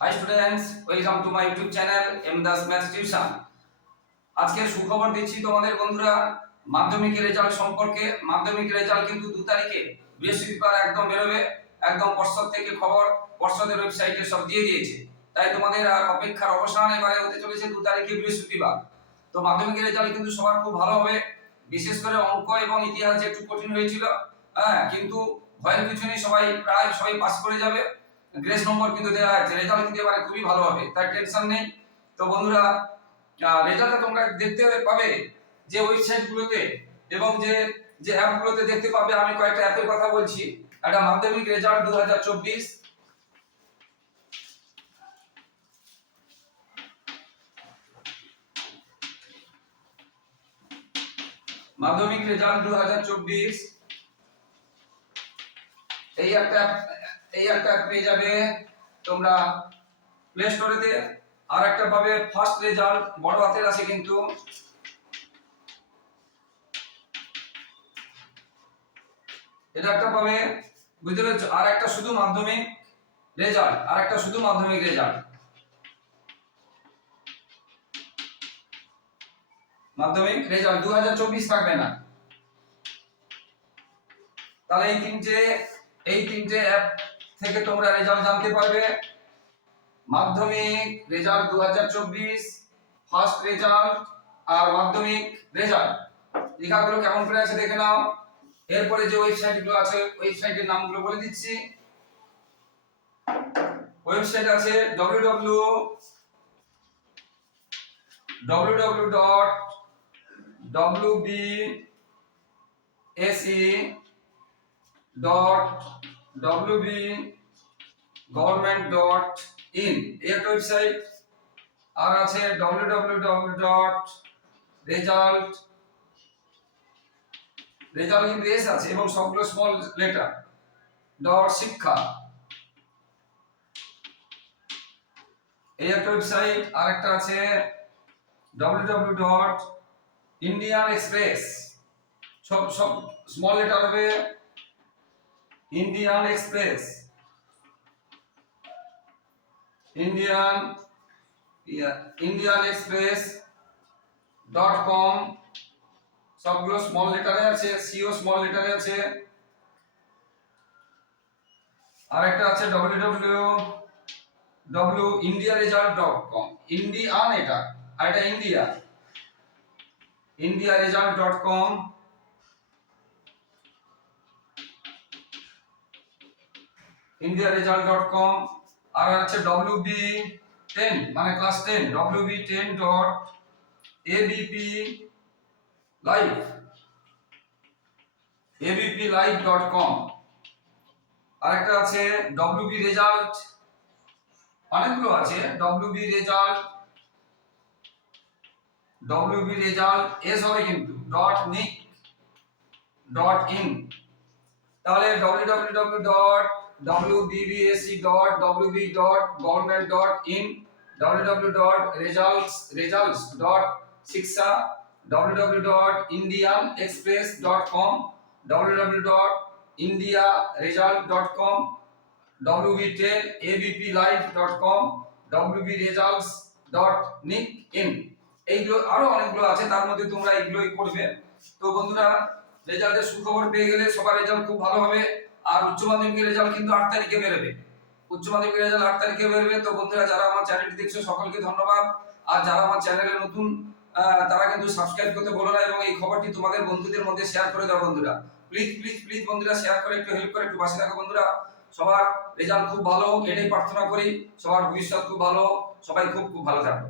Hi students welcome to my YouTube channel M Das maths tuition আজকে সুখবর দিচ্ছি তোমাদের বন্ধুরা মাধ্যমিকের রেজাল্ট সম্পর্কে। মাধ্যমিক রেজাল্ট কিন্তু দু তারিখে বৃহস্পতিবার একদম বেরোবে, একদম পর্ষদ থেকে খবর, পর্ষদের ওয়েবসাইটে সব দিয়ে দিয়েছে। তাই তোমাদের আর অপেক্ষার অবসান এবারে হতে চলেছে দু তারিখে বৃহস্পতিবার। তো মাধ্যমিকের রেজাল্ট কিন্তু সবার খুব ভালো হবে, বিশেষ করে অঙ্ক এবং ইতিহাস একটু কঠিন হয়েছিল হ্যাঁ কিন্তু ভয়ের কিছু সবাই প্রায় সবাই পাস করে যাবে। গ্রেস নম্বর কিন্তু দেওয়া আছে। রেজাল্ট কিন্তু এবারে খুবই ভালো হবে, তার টেনশন নেই। তো বন্ধুরা রেজাল্টটা তোমরা দেখতে পাবে যে ওয়েবসাইটগুলোতে এবং যে যে অ্যাপগুলোতে দেখতে পাবে। আমি কয়েকটা অ্যাপের কথা বলছি। একটা মাধ্যমিক রেজাল্ট দু হাজার চব্বিশ। মাধ্যমিক রেজাল্ট দু হাজার চব্বিশ। এই একটা এই একটা পেয়ে যাবে। তোমরা প্লে স্টোরেতে আর একটা পাবে। ফার্স্ট রেজাল্ট বড় হাতের আছে কিন্তু। এটা একটা পাবে। বুঝতে পেরেছ? আর একটা শুধু মাধ্যমিক রেজাল্ট আর একটা শুধু মাধ্যমিক রেজাল্ট মাধ্যমিক রেজাল্ট দু হাজার চব্বিশ থাকবে না। তাহলে এই তিনটে এই তিনটে অ্যাপ থেকে তোমরা রেজাল্ট জানতে পারবে। মাধ্যমিক রেজাল্ট দু হাজার চব্বিশ ফার্স্ট রেজাল্ট আর মাধ্যমিক রেজাল্ট। লেখাগুলো কেমন করে আছে দেখে নাও। এরপরে যে ওয়েবসাইটগুলো আছে, ওয়েবসাইটের নামগুলো বলে দিচ্ছি। ওয়েবসাইট আছে www www wb ইন এই ওয়েবসাইট আর আছে www ডট রেজাল্ট কিন্তু এস আছে এবং সবগুলো স্মল লেটার ডট শিক্ষা। এই একটা ওয়েবসাইট আর একটা আছে www ডট ইন্ডিয়ান এক্সপ্রেস সব সব স্মল লেটার হবে Indian Express Indian Indian Express dot com সবগুলো স্মল লেটারে আছে সিও স্মল লেটারে আছে। আর একটা আছে www W India result dot com Indian এটা আর এটা India India result dot com India result dot com আর আছে ডব্লিউ বি টেন মানে class ten W B ten dot dot com আরেকটা আছে ডব্লিউবি রেজাল্ট অনেকগুলো আছে WB result WB result S হবে কিন্তু ডট নিক ডট ইন তাহলে www dot wbbsc dot wb dot government dot in www dot results results dot shiksha www dot Indian Express dot com www dot India result dot com wb10 abplive.com wbresults dot NIC in এইগুলো আরও অনেকগুলো আছে, তার মধ্যে তোমরা এগুলোই করবে। তো বন্ধুরা রেজাল্টের সুখবর পেয়ে গেলে সবার রেজাল্ট খুব ভালো হবে। আর উচ্চ মাধ্যমিকের রেজাল্ট কিন্তু আট তারিখে বেরোবে। উচ্চ মাধ্যমিকের রেজাল্ট আট তারিখে বেরোবে। তো বন্ধুরা, যারা আমার চ্যানেলটি দেখছ, সকলকে ধন্যবাদ। আর যারা আমার চ্যানেলে নতুন তারা কিন্তু সাবস্ক্রাইব করতে বলো না এবং এই খবরটি তোমাদের বন্ধুদের মধ্যে শেয়ার করে দাও বন্ধুরা। প্লিজ প্লিজ প্লিজ বন্ধুরা শেয়ার করে একটু হেল্প করে একটু পাশে থাকো বন্ধুরা। সবার রেজাল্ট খুব ভালো হোক এটাই প্রার্থনা করি। সবার ভবিষ্যৎ খুব ভালো, সবাই খুব খুব ভালো থাকবে